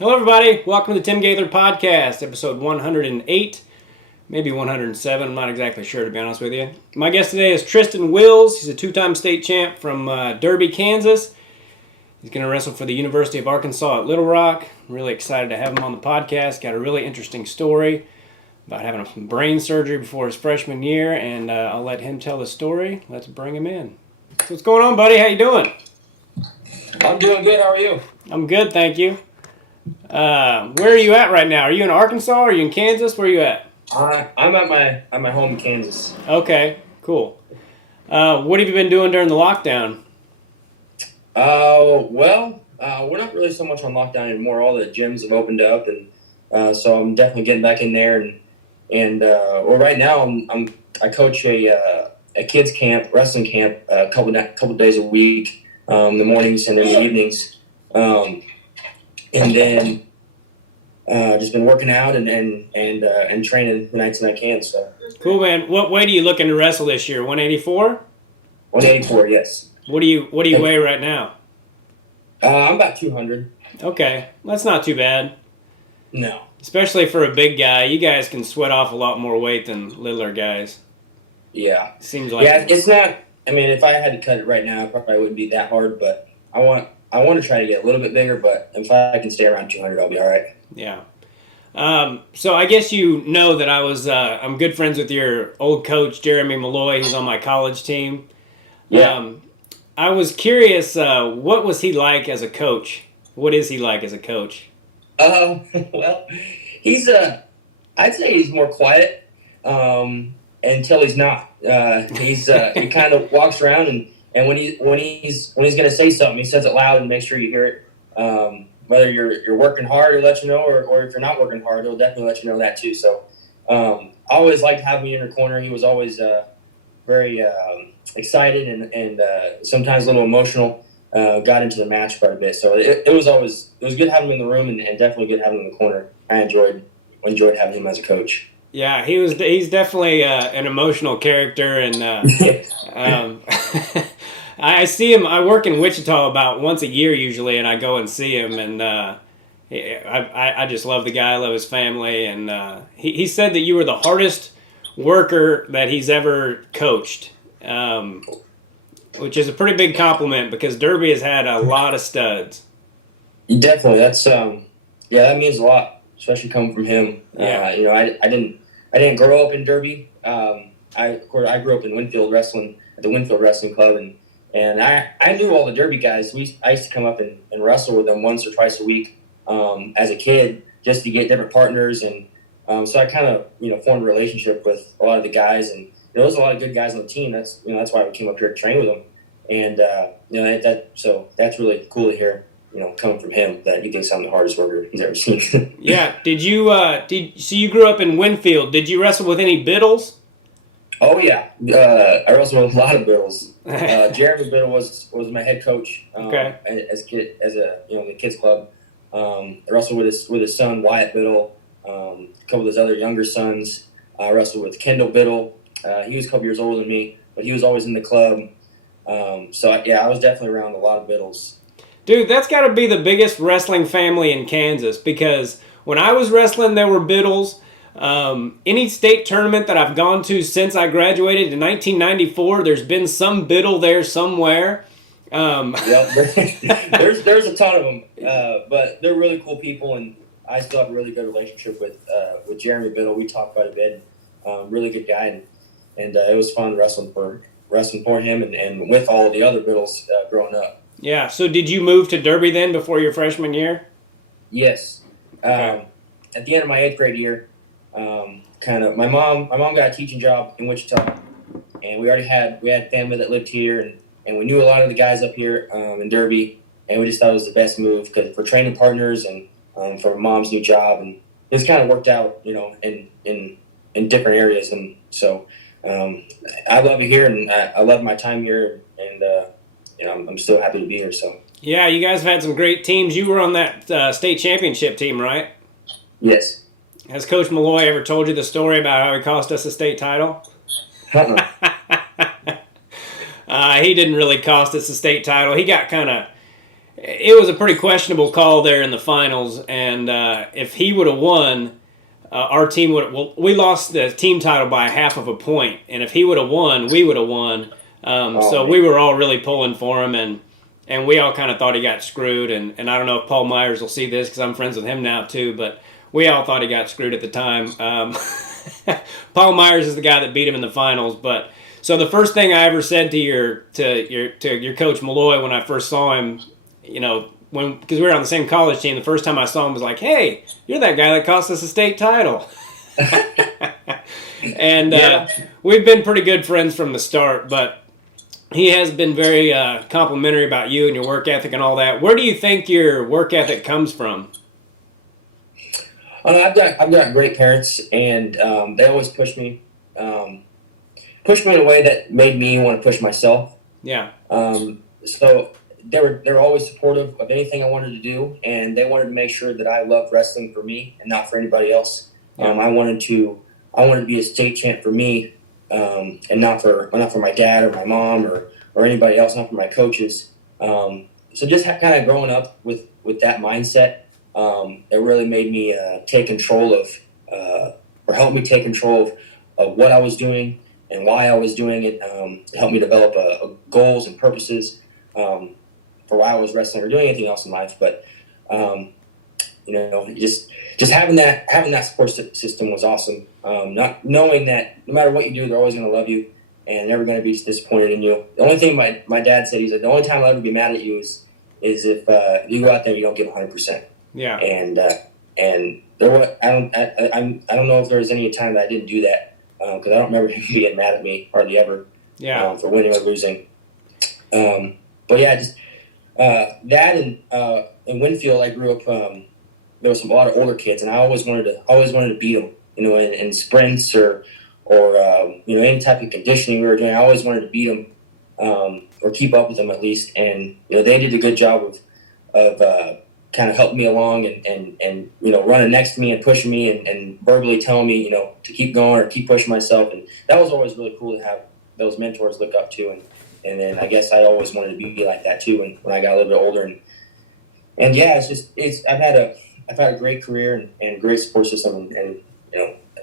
Hello, everybody. Welcome to the Tim Gaither Podcast, episode 108, maybe 107. I'm not exactly sure, to be honest with you. My guest today is Triston Wills. He's a two-time state champ from Derby, Kansas. He's going to wrestle for the University of Arkansas at Little Rock. I'm really excited to have him on the podcast. Got a really interesting story about having some brain surgery before his freshman year, and I'll let him tell the story. Let's bring him in. So what's going on, buddy? How you doing? I'm doing good. How are you? I'm good, thank you. Where are you at right now? Are you in Arkansas? Are you in Kansas? Where are you at? I'm at my home in Kansas. Okay, cool. What have you been doing during the lockdown? We're not really so much on lockdown anymore. All the gyms have opened up, and so I'm definitely getting back in there. And right now I coach a kids camp, wrestling camp, a couple days a week, in the mornings and in the evenings. And then just been working out and training the nights that I can. So cool, man. What weight are you looking to wrestle this year? 184? 184, yes. What do you weigh right now? I'm about 200. Okay, that's not too bad. No, especially for a big guy. You guys can sweat off a lot more weight than littler guys. Yeah, seems like it's not. I mean, if I had to cut it right now, it probably wouldn't be that hard. But I want to try to get a little bit bigger, but if I can stay around 200, I'll be all right. Yeah. So I guess you know that I'm good friends with your old coach, Jeremy Malloy. He's on my college team. Yeah. I was curious, what was he like as a coach? What is he like as a coach? Well, he's I'd say he's more quiet until he's not. He kind of walks around and when he's going to say something, he says it loud and make sure you hear it. Whether you're working hard, he'll let you know, or if you're not working hard, he'll definitely let you know that too. So I always liked having him in the corner. He was always very excited and sometimes a little emotional. Got into the match quite a bit. So it was good having him in the room and definitely good having him in the corner. I enjoyed having him as a coach. Yeah, he's definitely an emotional character, and I see him. I work in Wichita about once a year usually, and I go and see him, and I just love the guy. I love his family, and he said that you were the hardest worker that he's ever coached, which is a pretty big compliment because Derby has had a lot of studs. Definitely, that's that means a lot, especially coming from him. Yeah. I didn't grow up in Derby. I grew up in Winfield wrestling at the Winfield Wrestling Club, and I knew all the Derby guys. I used to come up and wrestle with them once or twice a week as a kid just to get different partners, and so I kind of formed a relationship with a lot of the guys, and there was a lot of good guys on the team. That's why we came up here to train with them, and so that's really cool to hear. Coming from him, that he thinks I'm the hardest worker he's ever seen. Yeah. So you grew up in Winfield. Did you wrestle with any Biddles? Oh yeah, I wrestled with a lot of Biddles. Jeremy Biddle was my head coach. Okay. The kids club. I wrestled with his son Wyatt Biddle. A couple of his other younger sons. I wrestled with Kendall Biddle. He was a couple years older than me, but he was always in the club. I was definitely around a lot of Biddles. Dude, that's got to be the biggest wrestling family in Kansas because when I was wrestling, there were Biddles. Any state tournament that I've gone to since I graduated in 1994, there's been some Biddle there somewhere. There's a ton of them, but they're really cool people, and I still have a really good relationship with Jeremy Biddle. We talk quite a bit. Really good guy, and it was fun wrestling for him and with all the other Biddles growing up. Yeah. So did you move to Derby then before your freshman year? Yes. Okay. At the end of my 8th grade year, my mom got a teaching job in Wichita, and we had family that lived here, and we knew a lot of the guys up here in Derby, and we just thought it was the best move because for training partners and for mom's new job, and this kind of worked out, in different areas, and so I love it here, and I love my time here, and I'm still happy to be here. So yeah, you guys have had some great teams. You were on that state championship team, right? Yes. Has Coach Malloy ever told you the story about how he cost us a state title? Uh-uh. He didn't really cost us a state title. He got kind of it was a pretty questionable call there in the finals, and if he would have won, our team would. Well, we lost the team title by half of a point, and if he would have won, we would have won. So we were all really pulling for him, and we all kind of thought he got screwed. And I don't know if Paul Myers will see this because I'm friends with him now too, but we all thought he got screwed at the time. Paul Myers is the guy that beat him in the finals, but. So the first thing I ever said to your coach Malloy when I first saw him, because we were on the same college team, the first time I saw him was like, "Hey, you're that guy that cost us a state title." And we've been pretty good friends from the start, but he has been very complimentary about you and your work ethic and all that. Where do you think your work ethic comes from? I've got great parents, and they always push me. Pushed me in a way that made me want to push myself. Yeah. So they were always supportive of anything I wanted to do, and they wanted to make sure that I loved wrestling for me and not for anybody else. Yeah. I wanted to be a state champ for me, and not for my dad or my mom or anybody else, not for my coaches. So just kind of growing up with that mindset, it really made me take control of, or helped me take control of what I was doing. And why I was doing it, helped me develop goals and purposes for why I was wrestling or doing anything else in life. But just having that support system was awesome. Not knowing that no matter what you do, they're always going to love you and never going to be disappointed in you. The only thing my dad said, he's like, the only time I'll ever be mad at you is if you go out there and you don't give 100%. Yeah. And there was I don't know if there was any time that I didn't do that. Because I don't remember him being mad at me hardly ever. Yeah. For winning or losing. But yeah, just that and in Winfield, I grew up. There was a lot of older kids, and I always wanted to beat them. In sprints or any type of conditioning we were doing. I always wanted to beat them or keep up with them at least. And they did a good job of kind of helping me along and running next to me and pushing me and verbally telling me to keep going or keep pushing myself, and that was always really cool to have those mentors look up to, and then I guess I always wanted to be like that too when I got a little bit older, and yeah, I've had a great career and great support system, and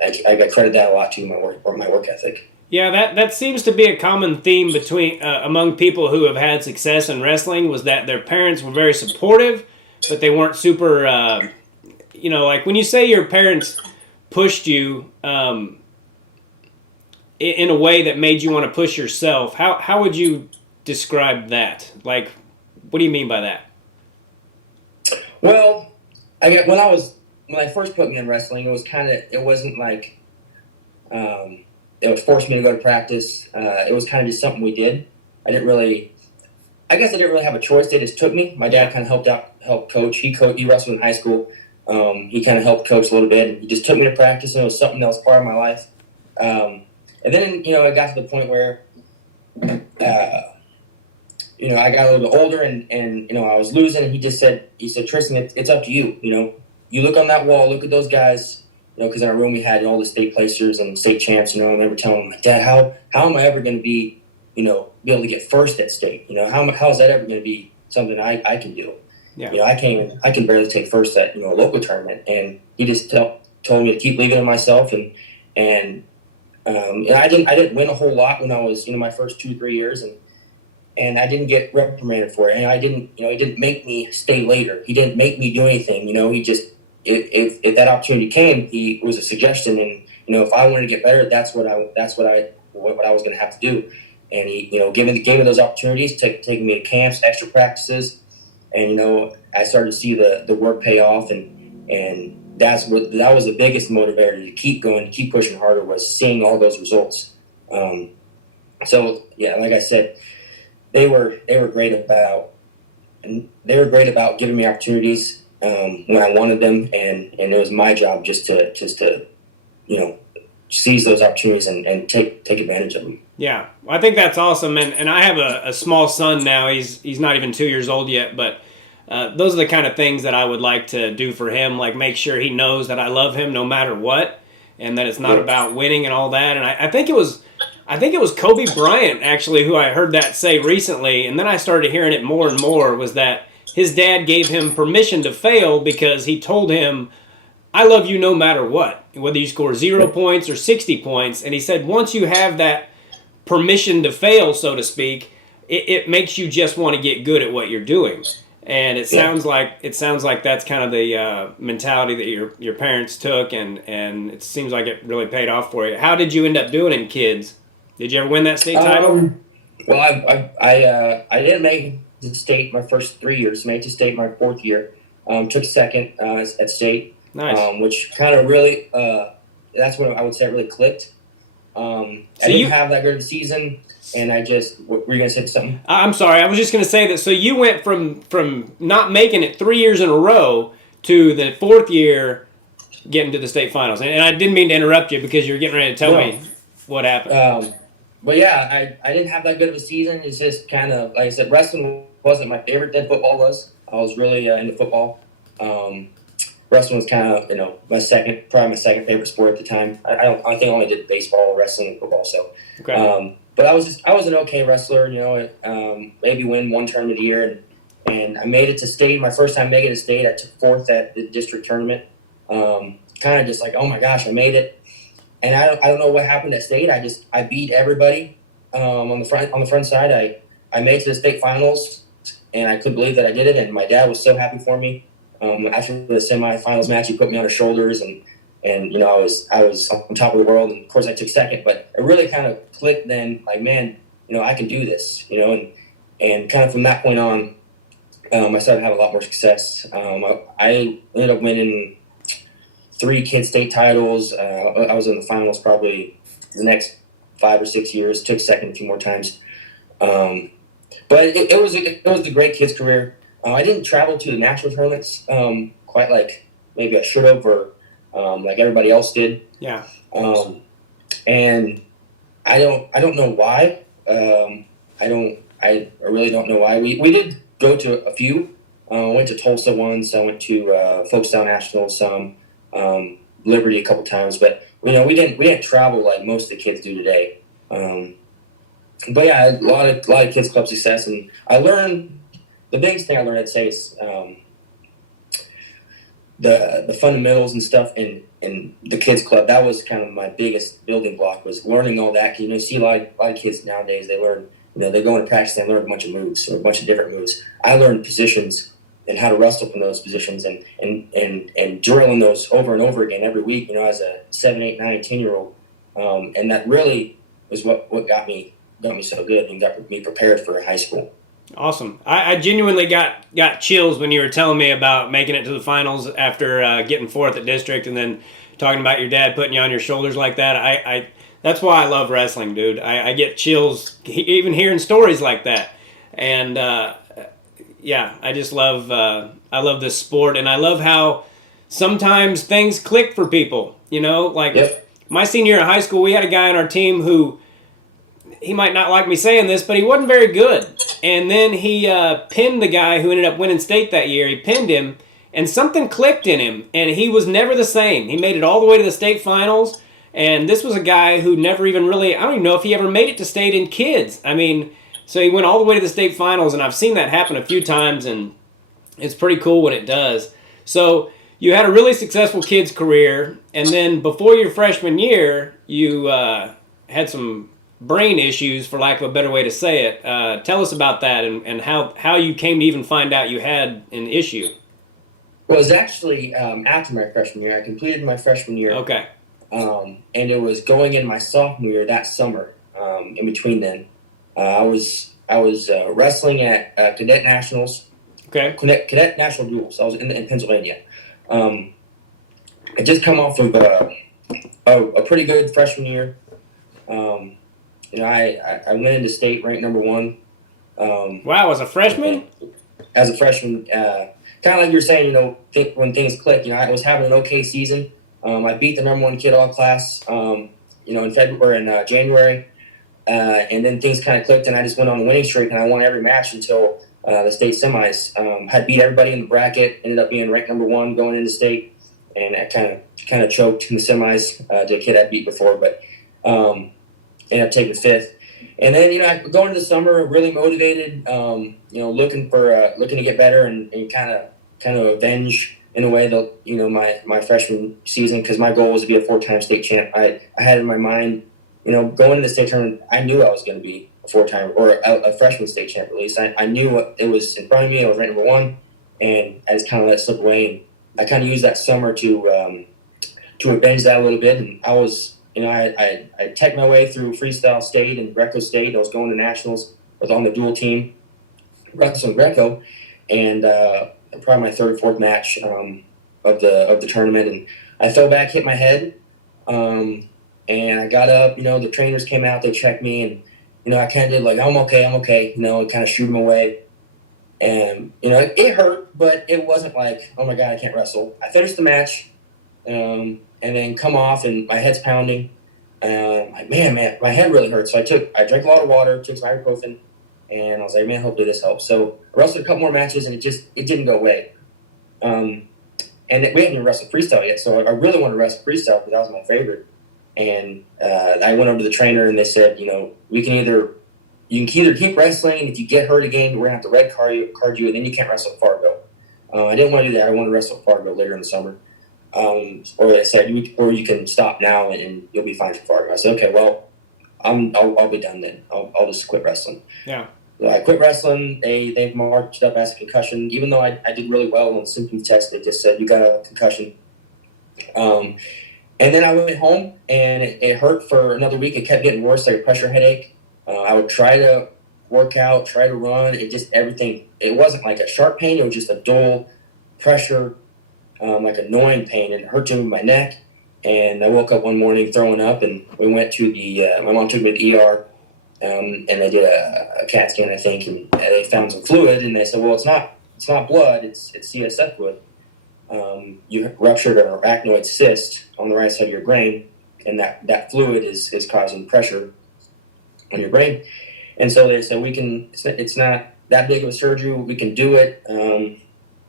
I credit that a lot to my work ethic. Yeah, that seems to be a common theme between among people who have had success in wrestling, was that their parents were very supportive, but they weren't super, like when you say your parents pushed you in a way that made you want to push yourself, how would you describe that? Like, what do you mean by that? Well, when I first put me in wrestling, it wasn't like it was forcing me to go to practice. It was kind of just something we did. I didn't really have a choice. They just took me. My dad kind of helped coach. He wrestled in high school. He kind of helped coach a little bit. He just took me to practice, and it was something that was part of my life. And then, it got to the point where, I got a little bit older, and I was losing, and he said, Triston, it's up to you. You look on that wall, look at those guys, because in our room we had all the state placers and state champs. I remember telling him, Dad, how am I ever going to be able to get first at state? How is that ever going to be something I can do? Yeah. I can barely take first at a local tournament, and he just told me to keep believing in myself, and I didn't win a whole lot when I was my first 2-3 years, and I didn't get reprimanded for it, and he didn't make me stay later. He didn't make me do anything. He just if that opportunity came, he was a suggestion, and if I wanted to get better, that's what I was going to have to do. And he, gave me those opportunities, taking me to camps, extra practices, and I started to see the work pay off, and that was the biggest motivator to keep going, to keep pushing harder, was seeing all those results. So yeah, like I said, they were great about giving me opportunities when I wanted them, and it was my job just to seize those opportunities and take advantage of them. Yeah, I think that's awesome, and I have a small son now. He's not even 2 years old yet, but those are the kind of things that I would like to do for him, like make sure he knows that I love him no matter what, and that it's not about winning and all that. And I think it was Kobe Bryant actually who I heard that say recently, and then I started hearing it more and more, was that his dad gave him permission to fail because he told him, I love you no matter what, whether you score 0 points or 60 points. And he said once you have that permission to fail, so to speak, it makes you just want to get good at what you're doing. And it sounds like that's kind of the mentality that your parents took, and it seems like it really paid off for you. How did you end up doing in kids? Did you ever win that state title? Well, I didn't make the state my first 3 years. Made the state my fourth year. Took second at state. Nice. Which kind of really that's when I would say it really clicked. I didn't have that good of a season. And were you going to say something? I'm sorry. I was just going to say that. So you went from not making it 3 years in a row to the fourth year getting to the state finals. And I didn't mean to interrupt you because you were getting ready to tell me what happened. But yeah, I didn't have that good of a season. It's just kind of, like I said, wrestling wasn't my favorite than football was. I was really into football. Wrestling was kind of, my second favorite sport at the time. I think I only did baseball, wrestling, and football. So, okay. But I was an okay wrestler, maybe win one tournament a year, and I made it to state. My first time making it to state, I took fourth at the district tournament. Kind of just like, oh my gosh, I made it. And I don't know what happened at state. I beat everybody on the front side. I made it to the state finals, and I couldn't believe that I did it. And my dad was so happy for me. After the semifinals match, he put me on his shoulders, and I was on top of the world, and of course I took second, but it really kind of clicked then, like, man, I can do this, and kind of from that point on, I started having a lot more success. I ended up winning 3 kids state titles. I was in the finals probably the next 5 or 6 years, took second a few more times. But it was a great kids career. I didn't travel to the national tournaments quite like maybe I should have, or like everybody else did. Yeah. And I don't know why. I really don't know why. We did go to a few. I went to Tulsa once. I went to Folkestone Nationals, Liberty a couple times, but we didn't travel like most of the kids do today. But yeah, a lot of kids club success, and I learned. The biggest thing I learned, I'd say, is the fundamentals and stuff in the kids club. That was kind of my biggest building block, was learning all that. You see a lot of kids nowadays, they learn, they go into practice and they learn a bunch of moves, or a bunch of different moves. I learned positions and how to wrestle from those positions, and drilling those over and over again every week, as a 7, 8, 9, 10-year-old. And that really was what got me so good and got me prepared for high school. Awesome. I genuinely got chills when you were telling me about making it to the finals after getting fourth at district, and then talking about your dad putting you on your shoulders like that. I that's why I love wrestling, dude. I get chills even hearing stories like that. And yeah, I just love I love this sport, and I love how sometimes things click for people. My senior year of high school, we had a guy on our team who, he might not like me saying this, but he wasn't very good. And then he pinned the guy who ended up winning state that year. He pinned him, and something clicked in him, and he was never the same. He made it all the way to the state finals, and this was a guy who never even really, I don't even know if he ever made it to state in kids. So he went all the way to the state finals, and I've seen that happen a few times, and it's pretty cool when it does. So you had a really successful kids career, and then before your freshman year, you had some brain issues, for lack of a better way to say it. Tell us about that, and how you came to even find out you had an issue. Well, it was actually after my freshman year. I completed my freshman year. Okay. And it was going in my sophomore year that summer. In between then, I was wrestling at Cadet Nationals. Okay. Cadet National Duels. I was in Pennsylvania. I just come off of a pretty good freshman year. I went into state ranked number 1. Wow, as a freshman? As a freshman, kind of like you were saying, when things click, I was having an okay season. I beat the number 1 kid all class, in January, and then things kind of clicked, and I just went on a winning streak, and I won every match until the state semis. Had beat everybody in the bracket, ended up being ranked number 1 going into state, and I kind of choked in the semis to a kid I beat before, but ended up taking 5th. And then, going into the summer, really motivated, looking to get better and kind of avenge in a way my freshman season, because my goal was to be a 4-time state champ. I had in my mind, going into the state tournament, I knew I was going to be a 4-time or a freshman state champ at least. I knew what it was in front of me. I was ranked number 1, and I just kind of let it slip away. And I kind of used that summer to avenge that a little bit. And I was, I teched my way through freestyle state and Greco state. I was going to nationals. I was on the dual team, wrestling Greco, and probably my 3rd or 4th match of the tournament. And I fell back, hit my head, and I got up. The trainers came out, they checked me, and I kind of did like, I'm okay, and kind of shoot them away. And it hurt, but it wasn't like, oh my God, I can't wrestle. I finished the match. And then come off, and my head's pounding. Like, man, my head really hurts. So I drank a lot of water, took some ibuprofen, and I was like, man, hopefully this helps. So I wrestled a couple more matches, and it didn't go away. And we hadn't even wrestled freestyle yet, so I really wanted to wrestle freestyle because that was my favorite. And I went over to the trainer, and they said, you can either keep wrestling, and if you get hurt again, we're gonna have to red card you, and then you can't wrestle at Fargo. I didn't want to do that. I wanted to wrestle at Fargo later in the summer. Or they said, or you can stop now and you'll be fine for Fargo. I said, okay, well, I'll be done then. I'll just quit wrestling. Yeah. So I quit wrestling. They marked up as a concussion, even though I did really well on the symptoms test. They just said you got a concussion. And then I went home, and it hurt for another week. It kept getting worse, like a pressure headache. I would try to work out, try to run. Everything. It wasn't like a sharp pain. It was just a dull pressure. Like annoying pain, and it hurt in my neck. And I woke up one morning throwing up, and we went to my mom took me to the ER, and they did a CAT scan, I think, and they found some fluid, and they said, well, it's not blood, it's CSF fluid. You ruptured an arachnoid cyst on the right side of your brain, and that fluid is causing pressure on your brain. And so they said, it's not that big of a surgery, we can do it.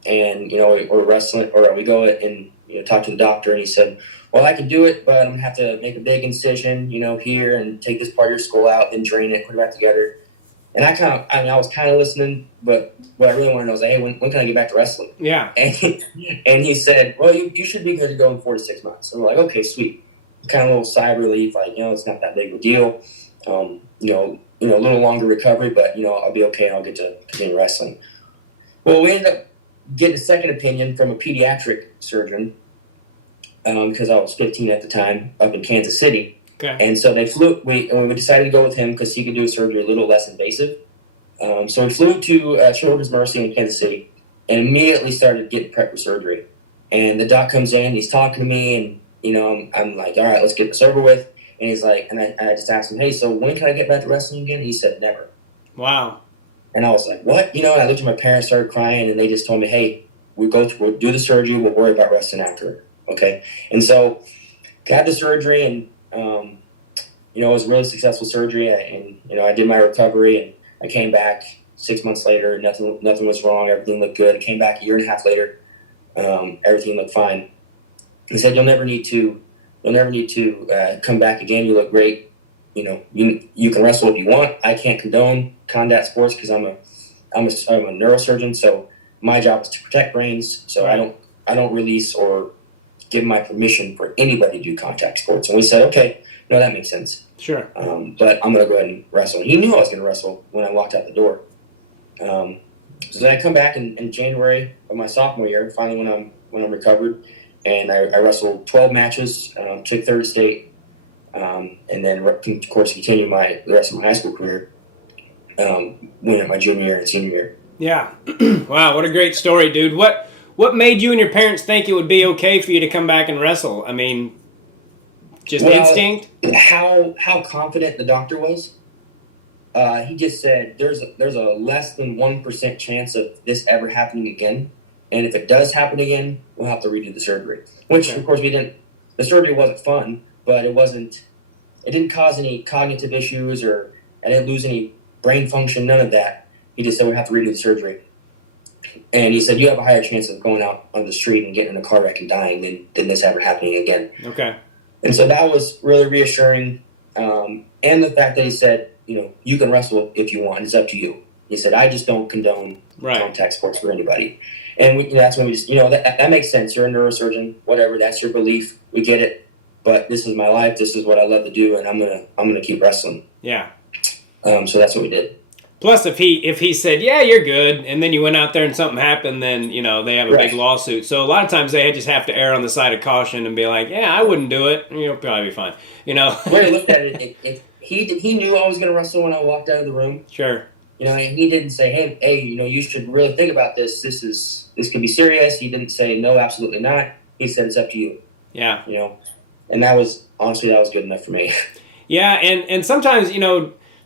And or wrestling, or we go and talk to the doctor, and he said, well, I can do it, but I'm gonna have to make a big incision here, and take this part of your skull out, then drain it, put it back together. And I was kind of listening, but what I really want to know is, hey, when can I get back to wrestling? Yeah. And he said, well, you should be good to go in 4 to 6 months. And we're like, okay, sweet. Kind of a little sigh of relief, like, it's not that big of a deal. A little longer recovery, but I'll be okay, and I'll get to continue wrestling. Well, we ended up getting a second opinion from a pediatric surgeon, because I was 15 at the time, up in Kansas City. Okay. And so we decided to go with him because he could do a surgery a little less invasive. So we flew to Children's Mercy in Kansas City and immediately started getting prepped for surgery. And the doc comes in, he's talking to me, and I'm like, all right, let's get this over with. And he's like, and I just asked him, hey, so when can I get back to wrestling again? And he said, never. Wow. And I was like, what? And I looked at my parents, started crying, and they just told me, hey, we'll do the surgery, we'll worry about wrestling after. Okay. And so got the surgery, and it was a really successful surgery, I did my recovery, and I came back 6 months later, nothing was wrong, everything looked good. I came back a year and a half later, everything looked fine. He said, you'll never need to come back again, you look great. You can wrestle if you want. I can't condone combat sports because I'm a neurosurgeon, so my job is to protect brains. So right. I don't release or give my permission for anybody to do contact sports. And we said, okay, no, that makes sense. Sure. But I'm going to go ahead and wrestle. And he knew I was going to wrestle when I walked out the door. So then I come back in January of my sophomore year, finally when I'm recovered, and I wrestled 12 matches, took third state. And then, of course, continue the rest of my high school career, winning my junior year and senior year. Yeah. Wow, what a great story, dude. What made you and your parents think it would be okay for you to come back and wrestle? I mean, just instinct? How confident the doctor was. He just said, there's a less than 1% chance of this ever happening again. And if it does happen again, we'll have to redo the surgery. Which, of course, we didn't. The surgery wasn't fun. But it didn't cause any cognitive issues, or I didn't lose any brain function, none of that. He just said we have to redo the surgery. And he said you have a higher chance of going out on the street and getting in a car wreck and dying than this ever happening again. Okay. And so that was really reassuring. And the fact that he said, you can wrestle if you want. It's up to you. He said, I just don't condone contact sports for anybody. And that's when we just, that makes sense. You're a neurosurgeon, whatever. That's your belief. We get it. But this is my life. This is what I love to do, and I'm gonna keep wrestling. Yeah. So that's what we did. Plus, if he said, yeah, you're good, and then you went out there and something happened, then, they have a big lawsuit. So a lot of times they just have to err on the side of caution and be like, yeah, I wouldn't do it. You'll probably be fine. Well, he looked at it. He knew I was going to wrestle when I walked out of the room. Sure. And he didn't say, hey, you should really think about this. This could be serious. He didn't say, no, absolutely not. He said, it's up to you. Yeah. And that was good enough for me. Yeah, and sometimes,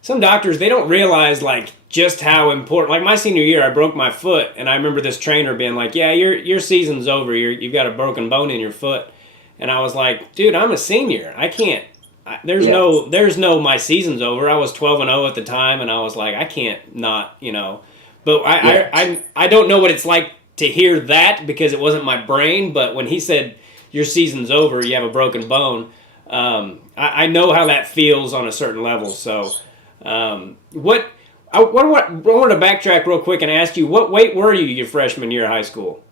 some doctors, they don't realize, just how important. Like, my senior year, I broke my foot, and I remember this trainer being like, yeah, your season's over. You've got a broken bone in your foot. And I was like, dude, I'm a senior. I can't. There's no my season's over. I was 12-0 at the time, and I was like, I can't not, But I don't know what it's like to hear that because it wasn't my brain. But when he said, your season's over, you have a broken bone, I know how that feels on a certain level. So I wanted to backtrack real quick and ask you, what weight were you your freshman year of high school?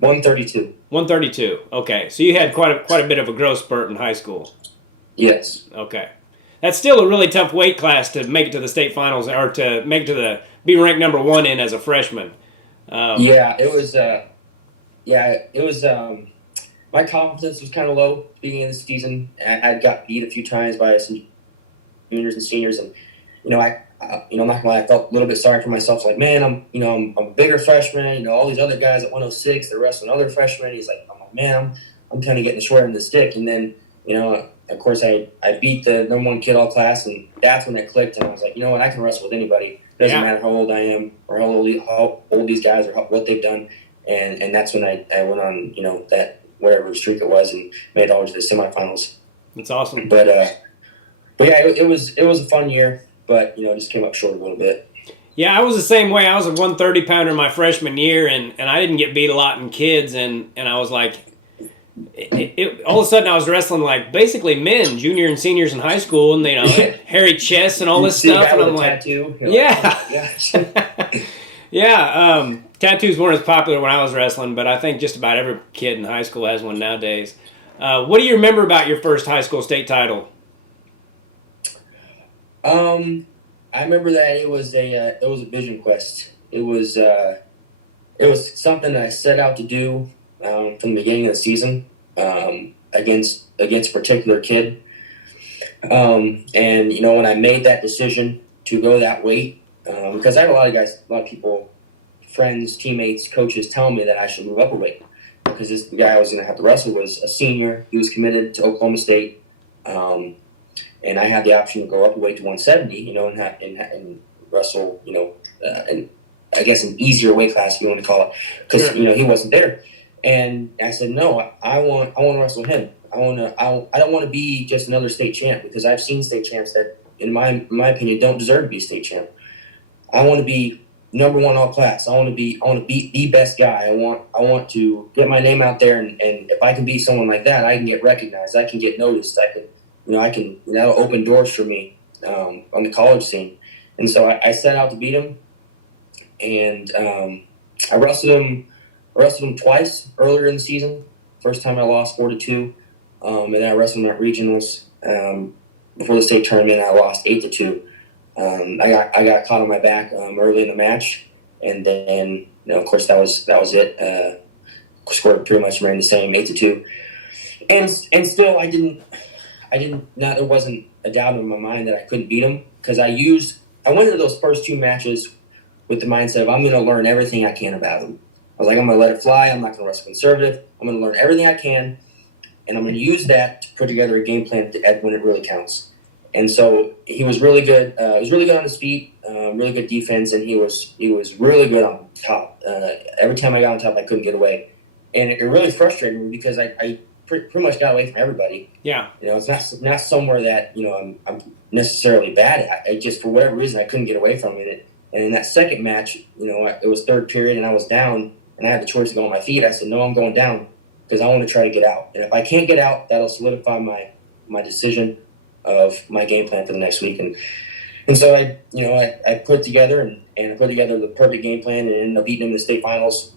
132. 132. Okay, so you had quite a bit of a growth spurt in high school. Yes. Okay, that's still a really tough weight class to make it to the state finals or to make it to be ranked number 1 in as a freshman. It was. My confidence was kind of low beginning of the season. I got beat a few times by some juniors and seniors, and I'm not gonna lie, I felt a little bit sorry for myself. Like, man, I'm a bigger freshman. All these other guys at 106, they're wrestling other freshmen. I'm like, man, I'm kind of getting the short end of the stick. And then, of course, I beat the number 1 kid all class, and that's when it clicked. And I was like, you know what, I can wrestle with anybody. It doesn't matter how old I am or how old these guys or what they've done. And that's when I went on, that whatever streak it was and made it all to the semifinals. That's awesome. But yeah, it was a fun year. But, just came up short a little bit. Yeah, I was the same way. I was a 130-pounder my freshman year, and I didn't get beat a lot in kids, and I was like, all of a sudden I was wrestling basically men, junior and seniors in high school, and hairy chests and all this stuff, and I'm like, tattoo. Yeah. Yeah, tattoos weren't as popular when I was wrestling, but I think just about every kid in high school has one nowadays. What do you remember about your first high school state title? I remember that it was a vision quest. It was something that I set out to do from the beginning of the season against a particular kid. And when I made that decision to go that weight, because I had a lot of people, friends, teammates, coaches telling me that I should move up a weight because the guy I was going to have to wrestle was a senior. He was committed to Oklahoma State. And I had the option to go up a weight to 170, and wrestle, and I guess an easier weight class, if you want to call it, because he wasn't there. And I said, no, I want to wrestle him. I don't want to be just another state champ because I've seen state champs that, in my opinion, don't deserve to be state champ. I want to be number 1 all class. I want to be the best guy. I want to get my name out there, and if I can beat someone like that, I can get recognized. I can get noticed. That'll open doors for me on the college scene. And so I set out to beat him, and I wrestled him twice earlier in the season. First time I lost 4-2, and then I wrestled him at regionals before the state tournament. I lost 8-2. I got caught on my back early in the match, and then of course that was it. Scored pretty much remained the same, 8-2, and still there wasn't a doubt in my mind that I couldn't beat him because I went into those first 2 matches with the mindset of I'm going to learn everything I can about him. I was like, I'm going to let it fly. I'm not going to wrestle conservative. I'm going to learn everything I can, and I'm going to use that to put together a game plan when it really counts. And so he was really good. He was really good on his feet, really good defense, and he was really good on top. Every time I got on top, I couldn't get away, and it really frustrated me because I pretty much got away from everybody. Yeah. It's not somewhere that I'm necessarily bad at. I just, for whatever reason, I couldn't get away from it. And in that second match, it was third period, and I was down, and I had the choice to go on my feet. I said, no, I'm going down because I want to try to get out. And if I can't get out, that'll solidify my decision of my game plan for the next week. And so I put together and I put together the perfect game plan and ended up beating him in the state finals,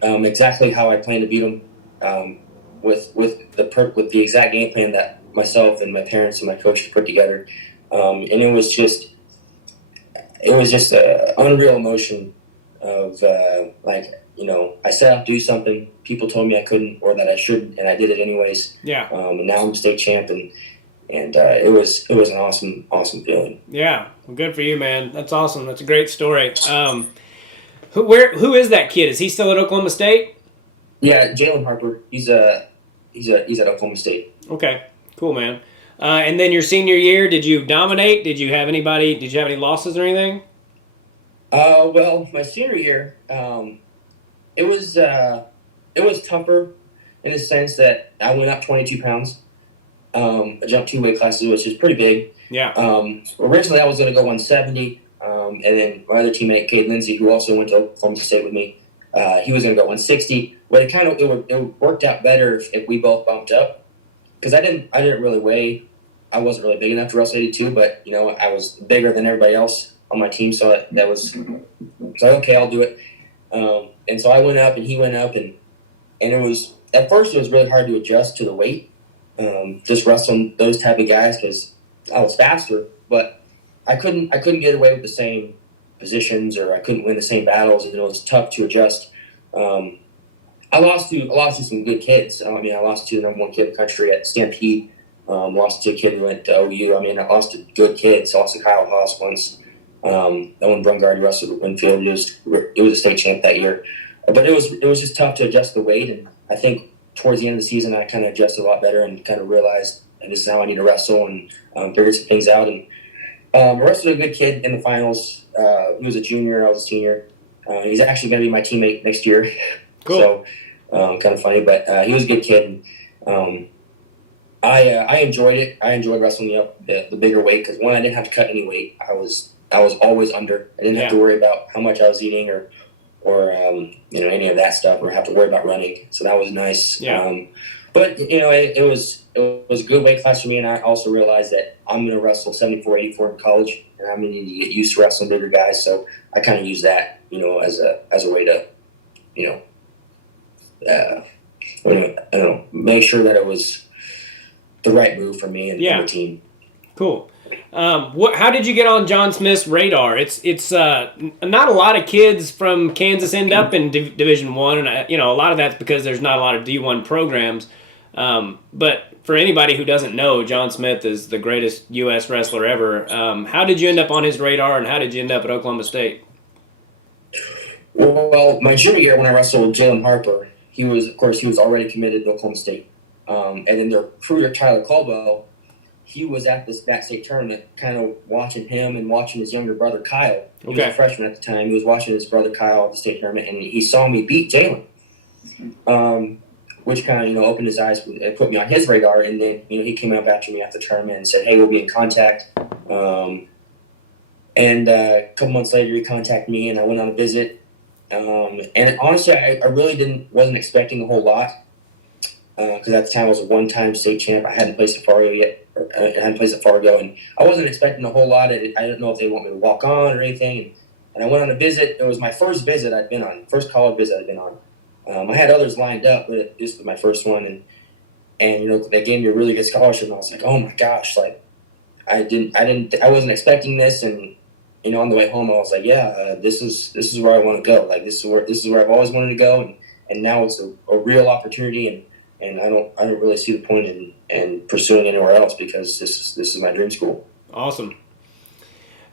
exactly how I planned to beat him, with the exact game plan that myself and my parents and my coach put together, and it was just an unreal emotion of I set out to do something. People told me I couldn't or that I shouldn't, and I did it anyways. Yeah. And now I'm state champ, and it was an awesome feeling. Yeah. Well, good for you, man. That's awesome. That's a great story. Who is that kid? Is he still at Oklahoma State? Yeah, Jalen Harper. He's at Oklahoma State. Okay. Cool, man. And then your senior year, did you dominate? Did you have any losses or anything? Well, my senior year, it was tougher in the sense that I went up 22 pounds. I jumped 2 weight classes, which is pretty big. Yeah. Originally, I was going to go 170, and then my other teammate, Cade Lindsey, who also went to Oklahoma State with me, he was going to go 160. But it worked out better if we both bumped up, because I didn't really weigh. I wasn't really big enough to wrestle 82, but I was bigger than everybody else on my team, so that was okay. I'll do it. And so I went up, and he went up, and it was at first it was really hard to adjust to the weight, just wrestling those type of guys because I was faster, but I couldn't get away with the same positions, or I couldn't win the same battles, and it was tough to adjust. I lost to some good kids. I lost to the number 1 kid in the country at Stampede. Lost to a kid who went to OU. I lost to good kids. I lost to Kyle Haas once. Owen Brungard wrestled at Winfield. It was a state champ that year. But it was just tough to adjust the weight. And I think towards the end of the season, I kind of adjusted a lot better and kind of realized this is how I need to wrestle and figured some things out. And I wrestled a good kid in the finals. He was a junior. I was a senior. He's actually going to be my teammate next year. Cool. So kind of funny, but he was a good kid. And, I enjoyed it. I enjoyed wrestling the bigger weight because, one, I didn't have to cut any weight. I was always under. I didn't have to worry about how much I was eating or any of that stuff, or have to worry about running. So that was nice. Yeah. But it was a good weight class for me, and I also realized that I'm going to wrestle 74, 84 in college, and I'm going to need to get used to wrestling bigger guys. So I kind of use that as a way to I don't know, make sure that it was the right move for me and the team. Cool. How did you get on John Smith's radar? It's not a lot of kids from Kansas end up in Division I, and a lot of that's because there's not a lot of D1 programs. But for anybody who doesn't know, John Smith is the greatest U.S. wrestler ever. How did you end up on his radar, and how did you end up at Oklahoma State? Well, my junior year when I wrestled with Jalen Harper, he was already committed to Oklahoma State. And then the recruiter, Tyler Caldwell, he was at that state tournament, kind of watching him and watching his younger brother, Kyle. He was a freshman at the time. He was watching his brother, Kyle, at the state tournament, and he saw me beat Jalen, which kind of, opened his eyes and put me on his radar. And then, he came up after me after the tournament and said, hey, we'll be in contact. And a couple months later, he contacted me, and I went on a visit. And honestly, I really wasn't expecting a whole lot. Because at the time I was a one-time state champ. I hadn't placed at Fargo yet. I hadn't placed at Fargo, and I wasn't expecting a whole lot. I didn't know if they want me to walk on or anything. And I went on a visit. It was my first visit I'd been on, first college visit I'd been on. I had others lined up, but this was my first one. And they gave me a really good scholarship, and I was like, oh my gosh, like I wasn't expecting this. And on the way home, I was like, yeah, this is where I want to go. Like this is where I've always wanted to go, and now it's a real opportunity. And I don't really see the point in pursuing anywhere else because this is my dream school. Awesome.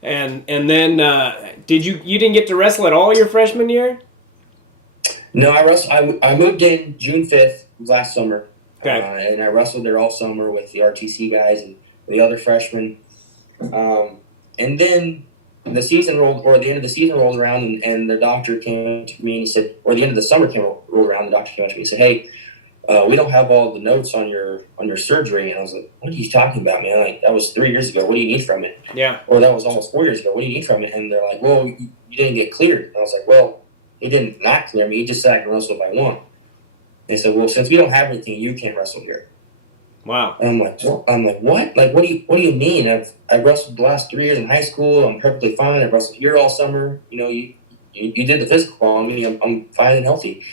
And then you didn't get to wrestle at all your freshman year? No, I moved in June 5th last summer. Okay. And I wrestled there all summer with the RTC guys and the other freshmen. And then the end of the season rolled around, and the doctor came to me and he said, or the end of the summer rolled around, the doctor came to me and said, hey, we don't have all the notes on your surgery. And I was like, what are you talking about, man? Like, that was 3 years ago. What do you need from it? Yeah. Or that was almost 4 years ago. What do you need from it? And they're like, well, you didn't get cleared. And I was like, well, he didn't not clear me. He just said I can wrestle if I want. They said, well, since we don't have anything, you can't wrestle here. Wow. And I'm like, what? Like, what do you mean? I've wrestled the last 3 years in high school. I'm perfectly fine. I've wrestled here all summer. You did the physical on me. I'm fine and healthy.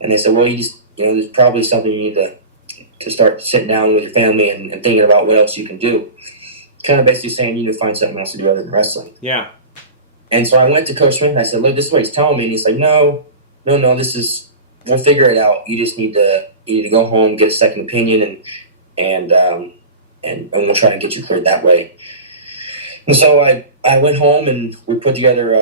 And they said, well, there's probably something you need to start sitting down with your family and thinking about what else you can do. Kind of basically saying you need to find something else to do other than wrestling. Yeah. And so I went to Coach Smith and I said, look, this is what he's telling me. And he's like, no, we'll figure it out. You just need to go home, get a second opinion, and we'll try to get you cleared that way. And so I went home and we put together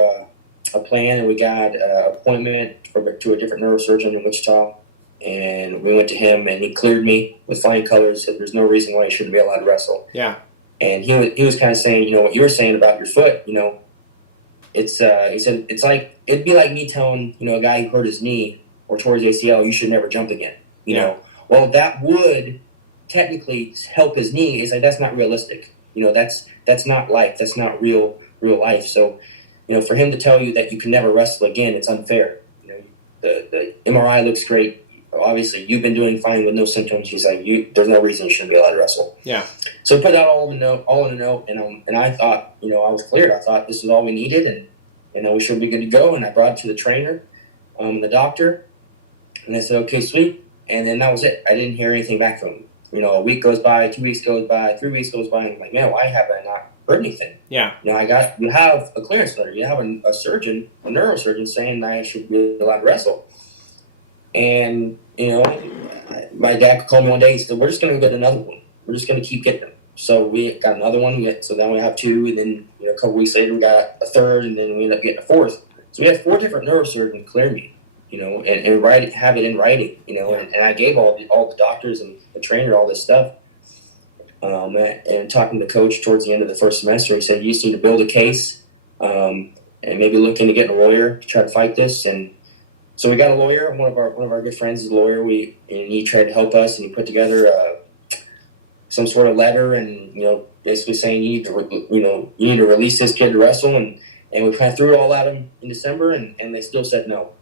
a plan, and we got an appointment to a different neurosurgeon in Wichita. And we went to him, and he cleared me with flying colors. Said there's no reason why you shouldn't be allowed to wrestle. Yeah. And he was kind of saying, what you were saying about your foot, it's he said it's like it'd be like me telling a guy who hurt his knee or tore his ACL, you should never jump again. You know, well, that would technically help his knee. It's like that's not realistic. That's not life. That's not real life. So, for him to tell you that you can never wrestle again, it's unfair. The MRI looks great. Obviously, you've been doing fine with no symptoms. He's like, there's no reason you shouldn't be allowed to wrestle. Yeah. So put that all in a note, and I thought, I was cleared. I thought this is all we needed, and we should be good to go. And I brought it to the trainer, the doctor, and they said, okay, sweet. And then that was it. I didn't hear anything back from him. A week goes by, 2 weeks goes by, 3 weeks goes by, and I'm like, man, why have I not heard anything? Yeah. You have a clearance letter. You have a surgeon, a neurosurgeon saying I should be allowed to wrestle. And, my dad called me one day and said, we're just going to get another one. We're just going to keep getting them. So we got another one. So now we have 2. And then, a couple weeks later, we got a 3rd. And then we ended up getting a 4th. So we had 4 different neurosurgeons clear me, and have it in writing, and I gave all the doctors and the trainer all this stuff. And talking to the coach towards the end of the first semester, he said, you just need to build a case and maybe look into getting a lawyer to try to fight this. And so we got a lawyer. One of our good friends is a lawyer. And he tried to help us, and he put together some sort of letter, and basically saying you need to release this kid to wrestle, and we kind of threw it all at him in December, and they still said no.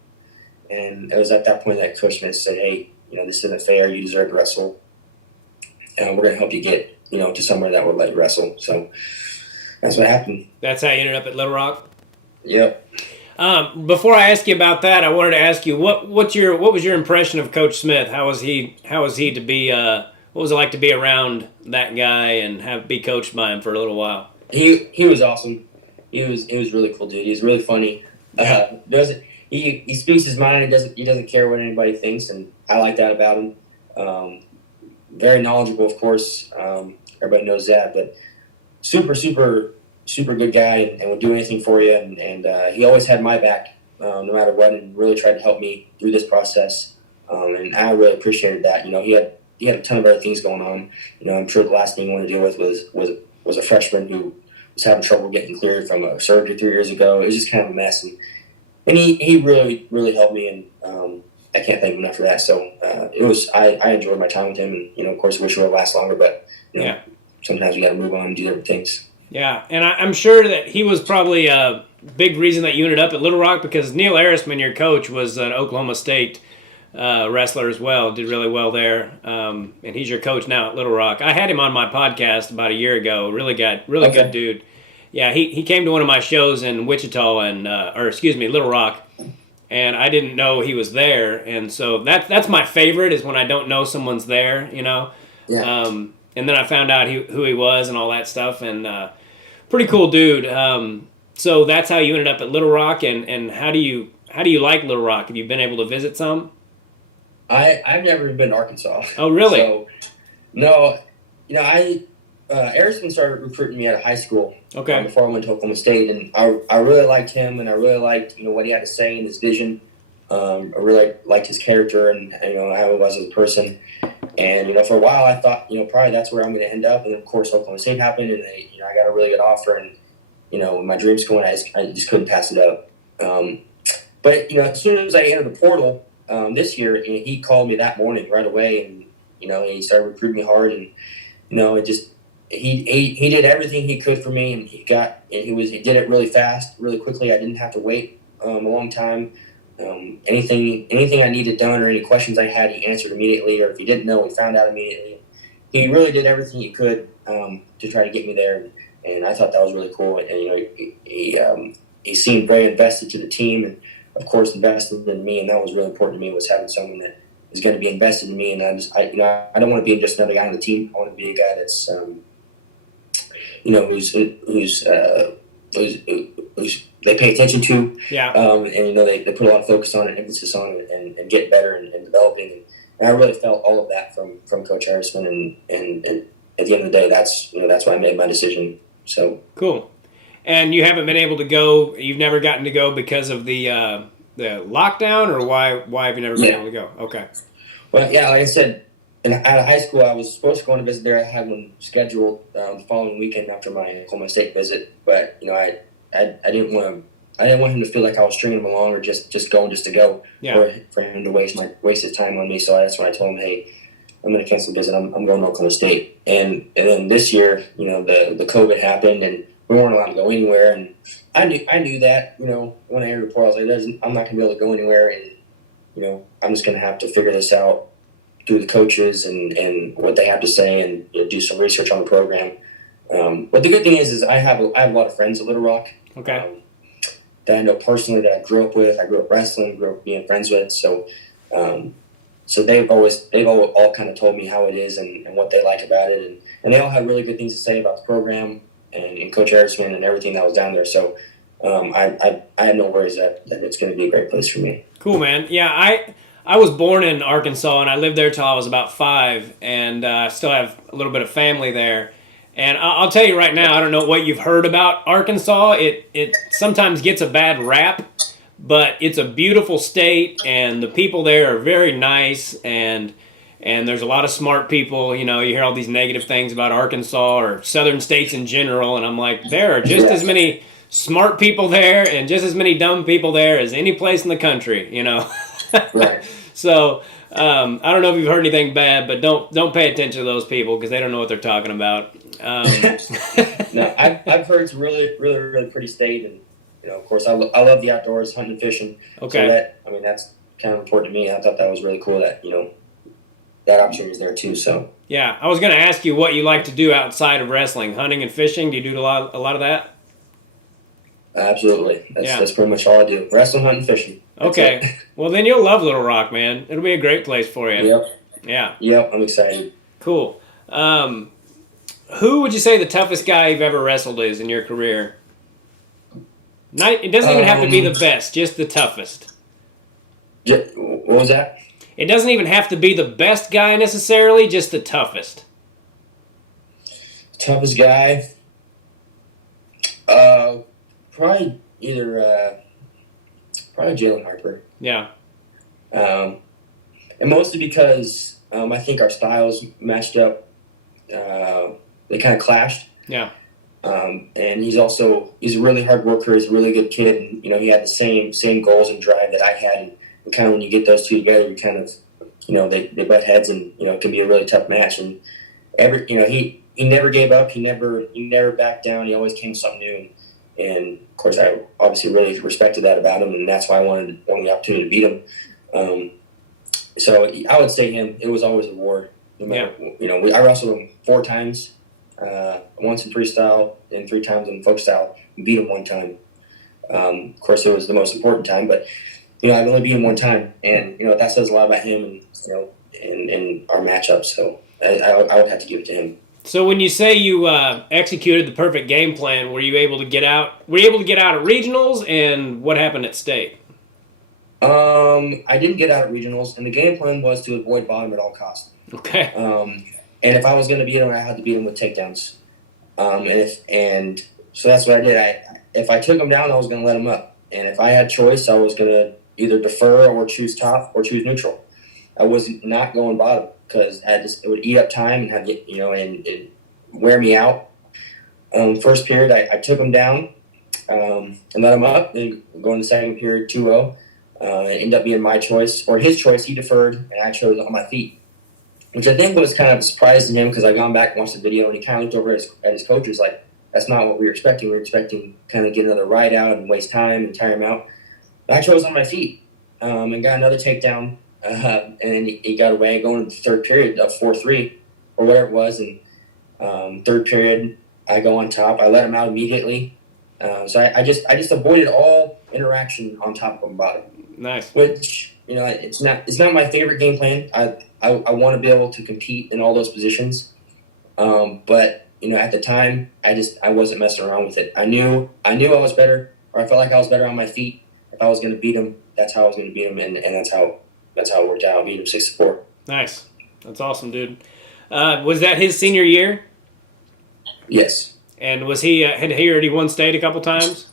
And it was at that point that Coach Smith said, hey, this isn't fair. You deserve to wrestle, and we're going to help you get to somewhere that will let you wrestle. So that's what happened. That's how you ended up at Little Rock. Yep. Before I ask you about that, I wanted to ask you what was your impression of Coach Smith? How was he to be? What was it like to be around that guy and be coached by him for a little while? He was awesome. He was really cool dude. He's really funny. He speaks his mind. He doesn't care what anybody thinks, and I like that about him. Very knowledgeable, of course. Everybody knows that, but super good guy, and would do anything for you. And he always had my back, no matter what, and really tried to help me through this process. And I really appreciated that. He had a ton of other things going on. I'm sure the last thing he wanted to deal with was a freshman who was having trouble getting cleared from a surgery 3 years ago. It was just kind of a mess, and he really, really helped me, and I can't thank him enough for that. So I enjoyed my time with him, and of course, I wish it would last longer, but sometimes you got to move on and do different things. Yeah, and I'm sure that he was probably a big reason that you ended up at Little Rock, because Neil Arisman, your coach, was an Oklahoma State wrestler as well, did really well there, and he's your coach now at Little Rock. I had him on my podcast about a year ago. Really good dude. Yeah, he came to one of my shows in Wichita Little Rock, and I didn't know he was there, and so that's my favorite, is when I don't know someone's there, Yeah. And then I found out who he was and all that stuff, and pretty cool dude. So that's how you ended up at Little Rock, and how do you like Little Rock? Have you been able to visit some? I've never been to Arkansas. Oh, really? So, no, Ariston started recruiting me out of high school. Okay. Before I went to Oklahoma State, and I really liked him, and I really liked what he had to say and his vision. I really liked his character and how he was as a person. And for a while I thought probably that's where I'm going to end up. And of course Oklahoma State happened, and I got a really good offer, and my dream school, and I just couldn't pass it up. But as soon as I entered the portal this year, he called me that morning right away, and he started recruiting me hard, and it just he did everything he could for me, and he did it really fast, really quickly. I didn't have to wait a long time. Anything I needed done or any questions I had, he answered immediately, or if he didn't know, he found out immediately. he really did everything he could to try to get me there, and I thought that was really cool. And he seemed very invested to the team, and of course invested in me, and that was really important to me, was having someone that is going to be invested in me. And I don't want to be just another guy on the team. I want to be a guy that's who's they pay attention to. Yeah. And they put a lot of focus on it, emphasis on it, and get better and developing. And I really felt all of that from Coach Harrisman. And at the end of the day, that's why I made my decision. So cool. And you haven't been able to go. You've never gotten to go because of the lockdown, or why have you never been able to go? Okay. Well, yeah, like I said, out of high school, I was supposed to go on a visit there. I had one scheduled the following weekend after my Oklahoma State visit, but I didn't want him to feel like I was stringing him along or just going just to go, or for him to waste his time on me. So that's when I told him, hey, I'm going to cancel the visit. I'm going to Oklahoma State. And then this year, the COVID happened and we weren't allowed to go anywhere. And I knew that, when I heard the report, I was like, I'm not going to be able to go anywhere. And, I'm just going to have to figure this out through the coaches and what they have to say and do some research on the program. But the good thing is I have a lot of friends at Little Rock. Okay. That I know personally, that I grew up with. I grew up wrestling, grew up being friends with. So they've all kind of told me how it is and what they like about it. And they all have really good things to say about the program and Coach Harrisman and everything that was down there. So I have no worries that it's going to be a great place for me. Cool, man. Yeah, I was born in Arkansas, and I lived there till I was about 5, and I still have a little bit of family there. And I'll tell you right now, I don't know what you've heard about Arkansas. It sometimes gets a bad rap, but it's a beautiful state, and the people there are very nice, and there's a lot of smart people. You hear all these negative things about Arkansas or southern states in general, and I'm like, there are just as many smart people there and just as many dumb people there as any place in the country, Right. So I don't know if you've heard anything bad, but don't pay attention to those people because they don't know what they're talking about. No, I've heard it's really, really, really pretty state, and of course I love the outdoors, hunting and fishing. Okay. So that's kind of important to me. I thought that was really cool that that opportunity is there too. So yeah, I was going to ask you what you like to do outside of wrestling, hunting and fishing. Do you do a lot of that? Absolutely. That's pretty much all I do. Wrestling, hunting, fishing. Okay. Well, then you'll love Little Rock, man. It'll be a great place for you. Yep. Yeah. Yep, I'm excited. Cool. Who would you say the toughest guy you've ever wrestled is in your career? It doesn't even have to be the best, just the toughest. What was that? It doesn't even have to be the best guy necessarily, just the toughest. Toughest guy? Probably Jalen Harper. Yeah. And mostly because I think our styles matched up. They kind of clashed. Yeah. And he's a really hard worker. He's a really good kid. And, he had the same goals and drive that I had. And kind of when you get those two together, you kind of, they butt heads, and, it can be a really tough match. And he never gave up. He never backed down. He always came with something new. And of course, I obviously really respected that about him, and that's why I wanted the opportunity to beat him. So I would say him. It was always a war. No matter, I wrestled him 4 times, once in freestyle and 3 times in folk style. Beat him 1 time. Of course, it was the most important time, but I've only beat him 1 time, and that says a lot about him and our matchup. So I would have to give it to him. So when you say you executed the perfect game plan, were you able to get out? Were you able to get out at regionals, and what happened at state? I didn't get out at regionals, and the game plan was to avoid bottom at all costs. Okay. And if I was going to beat him, I had to beat him with takedowns. And so that's what I did. If I took him down, I was going to let him up, and if I had choice, I was going to either defer or choose top or choose neutral. I was not going bottom, because it would eat up time and have and wear me out. First period, I took him down and let him up. Then going to second period, 2-0. It ended up being my choice or his choice. He deferred, and I chose on my feet, which I think was kind of a surprise to him, because I gone back and watched the video, and he kind of looked over at his coaches like, that's not what we were expecting. We were expecting kind of get another ride out and waste time and tire him out. But I chose on my feet and got another takedown. And he got away going into the third period, up 4-3. or whatever it was, and third period I go on top. I let him out immediately. So I just avoided all interaction on top from bottom. Nice. Which, it's not my favorite game plan. I want to be able to compete in all those positions. But at the time I wasn't messing around with it. I knew I was better, or I felt like I was better on my feet. If I was going to beat him, that's how I was going to beat him, and that's how it worked out. I beat him 6-4. Nice. That's awesome, dude. Was that his senior year? Yes. And was he had he already won state a couple times?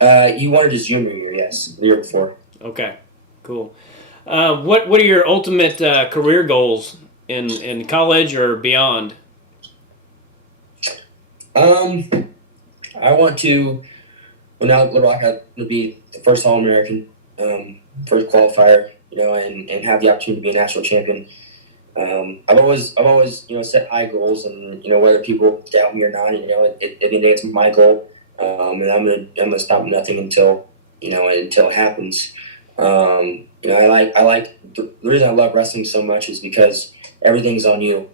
He won it his junior year, yes, the year before. Okay, cool. What are your ultimate career goals in college or beyond? I want to. Well, now Little Rock had to be the first All-American, first qualifier, and have the opportunity to be a national champion. I've always set high goals, and whether people doubt me or not, at the end of the day, it's my goal, and I'm gonna stop nothing until it happens. I like the reason I love wrestling so much is because everything's on you.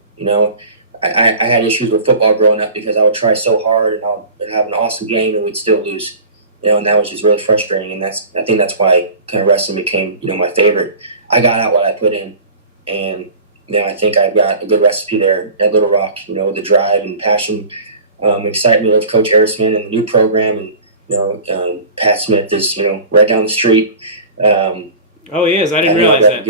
I had issues with football growing up because I would try so hard and I'd have an awesome game and we'd still lose. And that was just really frustrating. And I think that's why kind of wrestling became my favorite. I got out what I put in, and I think I've got a good recipe there at Little Rock. The drive and passion, excitement of Coach Harrisman and the new program, and Pat Smith is right down the street. Oh, he is. I didn't realize that.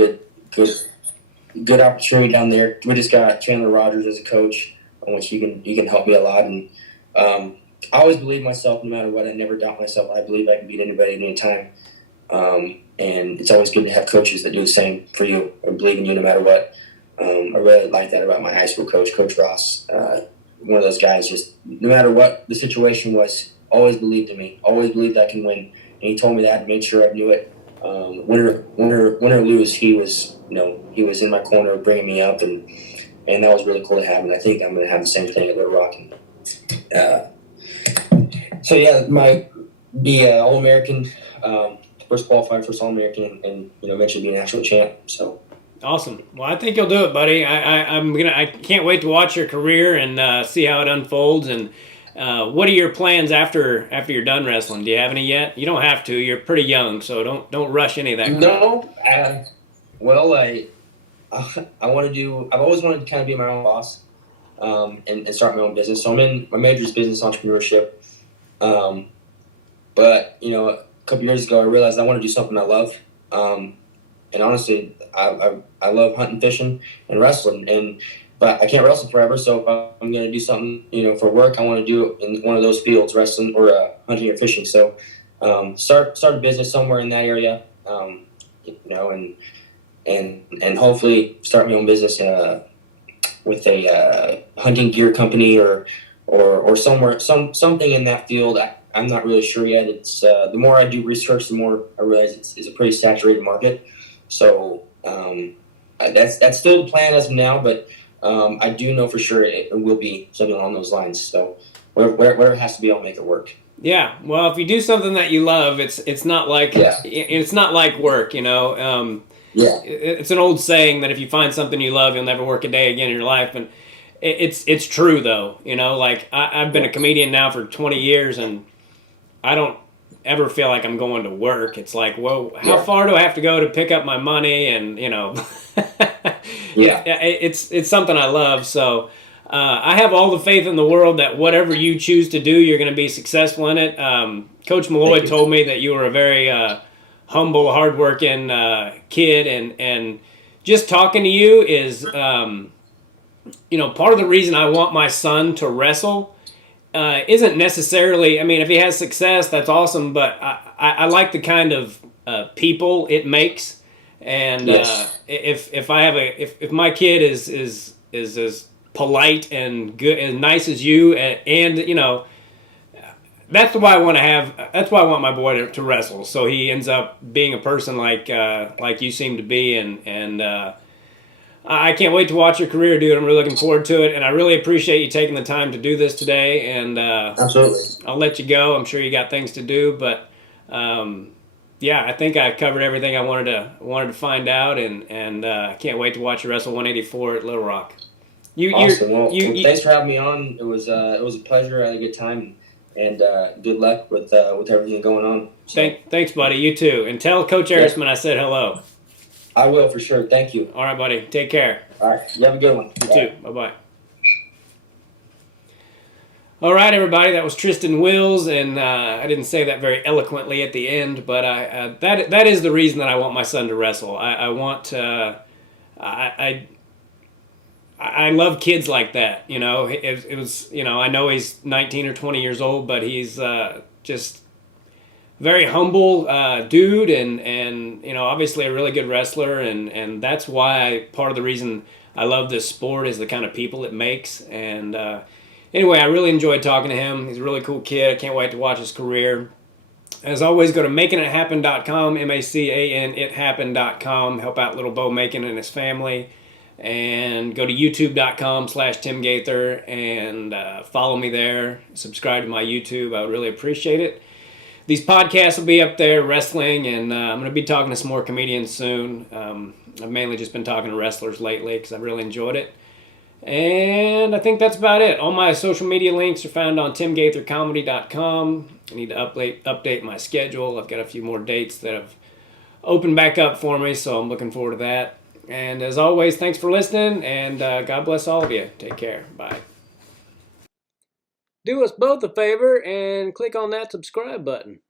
Good opportunity down there. We just got Chandler Rogers as a coach, on which he can help me a lot. And I always believe myself, no matter what. I never doubt myself. I believe I can beat anybody at any time. And it's always good to have coaches that do the same for you or believe in you no matter what. I really like that about my high school coach, Coach Ross. One of those guys, just no matter what the situation was, always believed in me. Always believed I can win. And he told me that and made sure I knew it. Win or lose, he was in my corner bringing me up, and that was really cool to have. And I think I'm going to have the same thing at Little Rock. So yeah, my be All-American, first qualified, first All-American, and eventually be a national champ. So awesome. Well, I think you'll do it, buddy. I can't wait to watch your career and see how it unfolds. And what are your plans after you're done wrestling? Do you have any yet? You don't have to. You're pretty young, so don't rush any of that crap. No. Well, I want to do. I've always wanted to kind of be my own boss, and start my own business. So my major is business entrepreneurship. But a couple years ago, I realized I want to do something I love. And honestly, I love hunting, fishing, and wrestling. But I can't wrestle forever. So if I'm going to do something, for work, I want to do it in one of those fields, wrestling or hunting or fishing. So start a business somewhere in that area. And hopefully start my own business with a hunting gear company or somewhere something in that field. I'm not really sure yet. It's the more I do research, the more I realize it's a pretty saturated market. So that's still the plan as of now, but I do know for sure it will be something along those lines. So whatever it has to be, I'll make it work. Yeah, well, if you do something that you love, it's not like it's not like work, Yeah. It's an old saying that if you find something you love, you'll never work a day again in your life. And it's true, though. I've been a comedian now for 20 years, and I don't ever feel like I'm going to work. It's like, whoa, how far do I have to go to pick up my money? And, it's something I love. So I have all the faith in the world that whatever you choose to do, you're going to be successful in it. Coach Malloy told me that you were a very humble, hardworking kid, and just talking to you is, part of the reason I want my son to wrestle isn't necessarily. I mean, if he has success, that's awesome, but I like the kind of people it makes, and if my kid is as polite and good and nice as you, and that's why I want to have. That's why I want my boy to wrestle, so he ends up being a person like you seem to be, and I can't wait to watch your career, dude. I'm really looking forward to it, and I really appreciate you taking the time to do this today. And absolutely, I'll let you go. I'm sure you got things to do, but I think I covered everything I wanted to find out, and I can't wait to watch you wrestle 184 at Little Rock. Awesome. Well, thanks for having me on. It was a pleasure. I had a good time, and good luck with everything going on. So. Thanks, buddy. You too. And tell Coach Erisman I said hello. I will for sure. Thank you. All right, buddy. Take care. All right. You have a good one. You too. Bye-bye. All right, everybody. That was Triston Wills, and I didn't say that very eloquently at the end, but that is the reason that I want my son to wrestle. I love kids like that. You know, it was, you know, I know he's 19 or 20 years old, but he's just very humble dude, and you know, obviously a really good wrestler, and that's why part of the reason I love this sport is the kind of people it makes. And anyway, I really enjoyed talking to him. He's a really cool kid. I can't wait to watch his career. As always, go to makingithappen.com, MACANithappen.com. Help out little Bo Macon and his family. And go to youtube.com/Tim Gaither and follow me there. Subscribe to my YouTube. I would really appreciate it. These podcasts will be up there, wrestling, and I'm going to be talking to some more comedians soon. I've mainly just been talking to wrestlers lately because I've really enjoyed it. And I think that's about it. All my social media links are found on timgaithercomedy.com. I need to update my schedule. I've got a few more dates that have opened back up for me, so I'm looking forward to that. And as always, thanks for listening, and God bless all of you. Take care. Bye. Do us both a favor and click on that subscribe button.